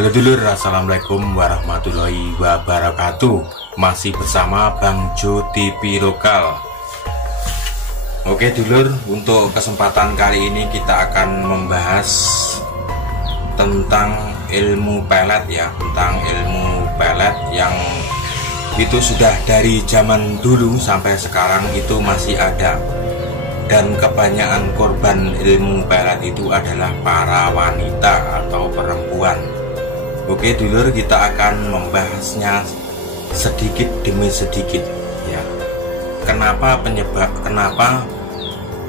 Halo dulur, assalamualaikum warahmatullahi wabarakatuh. Masih bersama Bang Jo TV Lokal. Oke dulur, untuk kesempatan kali ini kita akan membahas tentang ilmu pelet ya, tentang ilmu pelet yang itu sudah dari zaman dulu sampai sekarang itu masih ada. Dan kebanyakan korban ilmu pelet itu adalah para wanita atau perempuan. Oke dulur, kita akan membahasnya sedikit demi sedikit ya. Kenapa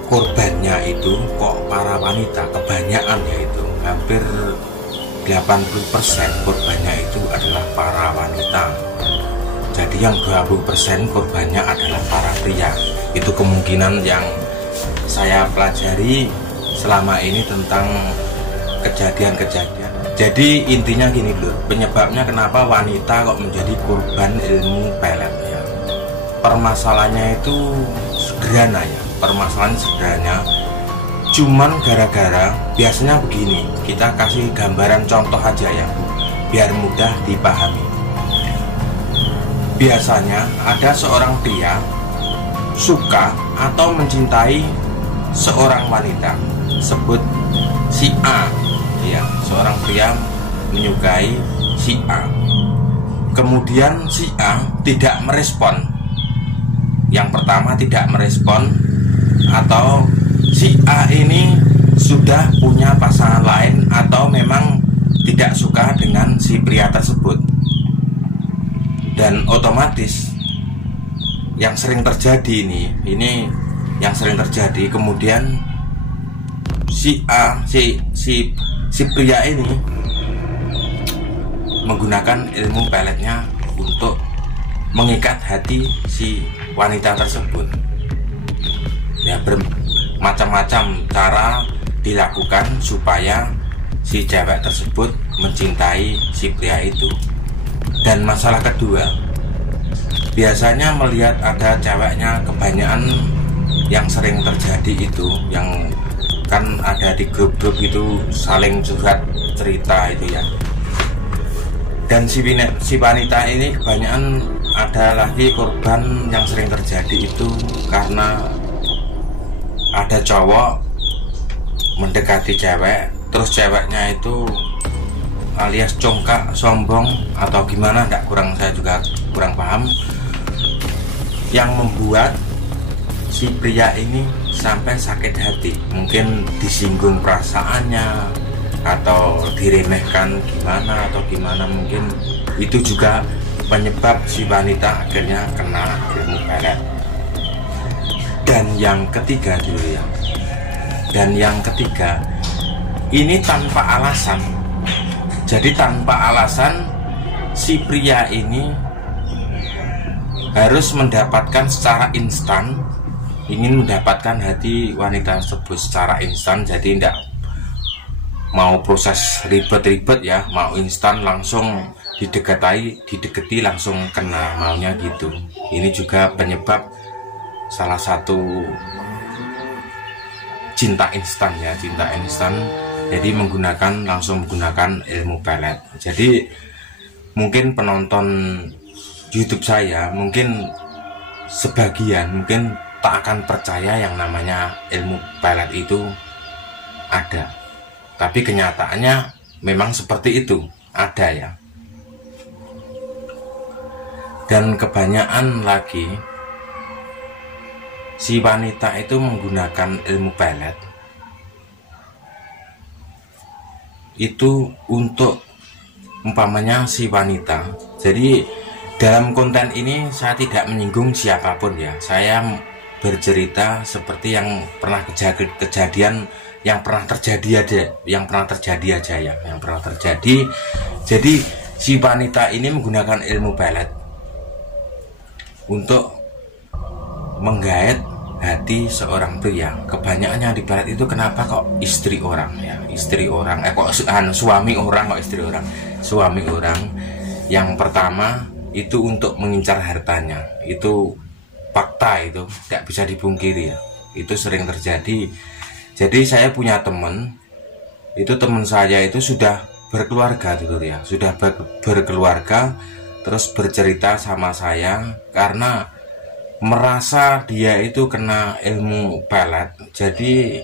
korbannya itu kok para wanita, kebanyakan yaitu hampir 80% korbannya itu adalah para wanita. Jadi yang 20% korbannya adalah para pria. Itu kemungkinan yang saya pelajari selama ini tentang kejadian-kejadian. Jadi intinya gini loh, penyebabnya kenapa wanita kok menjadi korban ilmu pelet ya. Permasalahannya itu sederhana ya, cuman gara-gara biasanya begini, kita kasih gambaran contoh aja ya, biar mudah dipahami. Biasanya ada seorang pria suka atau mencintai seorang wanita, sebut si A ya, seorang pria menyukai si A. Kemudian si A tidak merespon. Yang pertama tidak merespon, atau si A ini sudah punya pasangan lain atau memang tidak suka dengan si pria tersebut. Dan otomatis yang sering terjadi ini yang sering terjadi, kemudian si A, si pria ini menggunakan ilmu peletnya untuk mengikat hati si wanita tersebut ya. Bermacam-macam cara dilakukan supaya si cewek tersebut mencintai si pria itu. Dan masalah kedua, biasanya melihat ada ceweknya, kebanyakan yang sering terjadi itu, yang kan ada di grup-grup itu saling curhat cerita itu ya. Dan si wanita ini kebanyakan ada lagi korban yang sering terjadi itu karena ada cowok mendekati cewek, terus ceweknya itu alias congkak, sombong atau gimana, saya juga kurang paham, yang membuat si pria ini sampai sakit hati, mungkin disinggung perasaannya atau diremehkan gimana, mungkin itu juga penyebab si wanita akhirnya kena ilmu pelet. Dan yang ketiga dulu ya, ini tanpa alasan. Jadi tanpa alasan si pria ini harus mendapatkan secara instan, ingin mendapatkan hati wanita tersebut secara instan. Jadi tidak mau proses ribet-ribet ya, mau instan langsung didekati langsung kena, maunya gitu. Ini juga penyebab salah satu cinta instan ya, jadi langsung menggunakan ilmu pelet. Jadi mungkin penonton YouTube saya mungkin sebagian mungkin tak akan percaya yang namanya ilmu pelet itu ada, tapi kenyataannya memang seperti itu, ada ya. Dan kebanyakan lagi si wanita itu menggunakan ilmu pelet itu untuk umpamanya si wanita. Jadi dalam konten ini saya tidak menyinggung siapapun ya, saya bercerita seperti yang pernah kejadian yang pernah terjadi aja ya. Jadi si wanita ini menggunakan ilmu pelet untuk menggait hati seorang pria. Kebanyakan yang dipelet itu kenapa kok istri orang ya, suami orang. Yang pertama itu untuk mengincar hartanya, itu fakta, itu tidak bisa dipungkiri ya, itu sering terjadi. Jadi saya punya teman, itu teman saya itu sudah berkeluarga dulu ya, sudah berkeluarga, terus bercerita sama saya karena merasa dia itu kena ilmu pelet. Jadi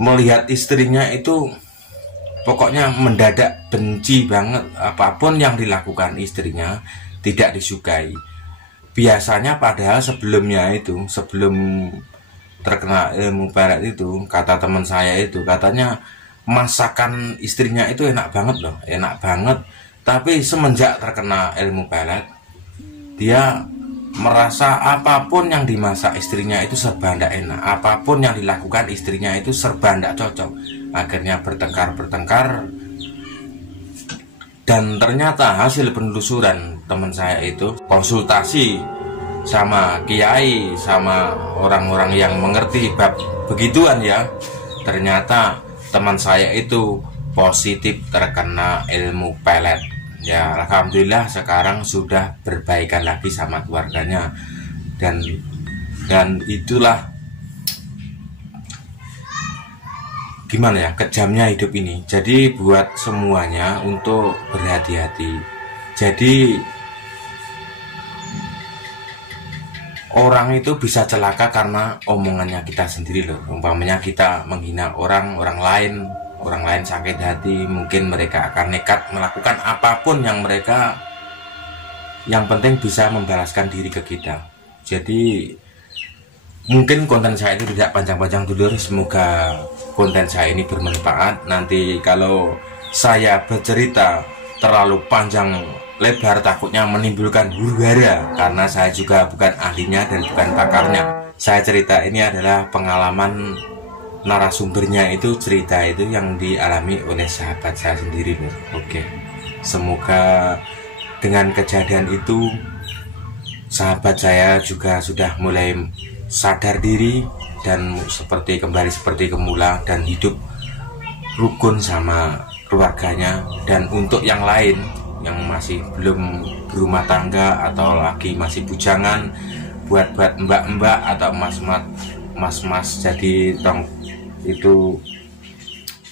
melihat istrinya itu pokoknya mendadak benci banget, apapun yang dilakukan istrinya tidak disukai. Biasanya padahal sebelumnya itu, sebelum terkena ilmu pelet itu, kata teman saya itu, katanya masakan istrinya itu enak banget loh, enak banget. Tapi semenjak terkena ilmu pelet, dia merasa apapun yang dimasak istrinya itu serba ndak enak, apapun yang dilakukan istrinya itu serba ndak cocok. Akhirnya bertengkar, dan ternyata hasil penelusuran teman saya itu, konsultasi sama kiai, sama orang-orang yang mengerti bab begituan ya, ternyata teman saya itu positif terkena ilmu pelet. Ya alhamdulillah sekarang sudah berbaikan lagi sama keluarganya, dan itulah gimana ya, kejamnya hidup ini. Jadi buat semuanya untuk berhati-hati. Jadi orang itu bisa celaka karena omongannya kita sendiri loh. Umpamanya kita menghina orang lain sakit hati, mungkin mereka akan nekat melakukan apapun yang penting bisa membalaskan diri ke kita. Jadi mungkin konten saya itu tidak panjang-panjang dulu, semoga konten saya ini bermanfaat. Nanti kalau saya bercerita terlalu panjang lebar takutnya menimbulkan huru-hara, karena saya juga bukan ahlinya dan bukan pakarnya. Saya cerita ini adalah pengalaman narasumbernya, itu cerita itu yang dialami oleh sahabat saya sendiri. Oke, semoga dengan kejadian itu sahabat saya juga sudah mulai sadar diri dan kembali seperti semula dan hidup rukun sama keluarganya. Dan untuk yang lain yang masih belum berumah tangga atau lagi masih bujangan, buat mbak-mbak atau mas-mas jadi itu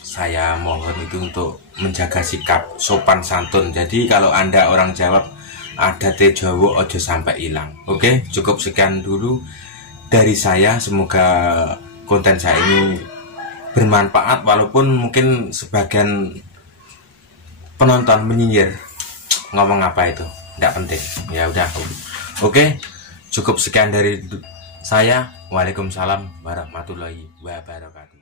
saya mohon itu untuk menjaga sikap sopan santun. Jadi kalau Anda orang Jawa, ada teh Jawa ojo sampai hilang. Oke, cukup sekian dulu dari saya. Semoga konten saya ini bermanfaat, walaupun mungkin sebagian penonton menyinyir, ngomong apa itu tidak penting, ya udah. Oke, cukup sekian dari saya. Waalaikumsalam warahmatullahi wabarakatuh.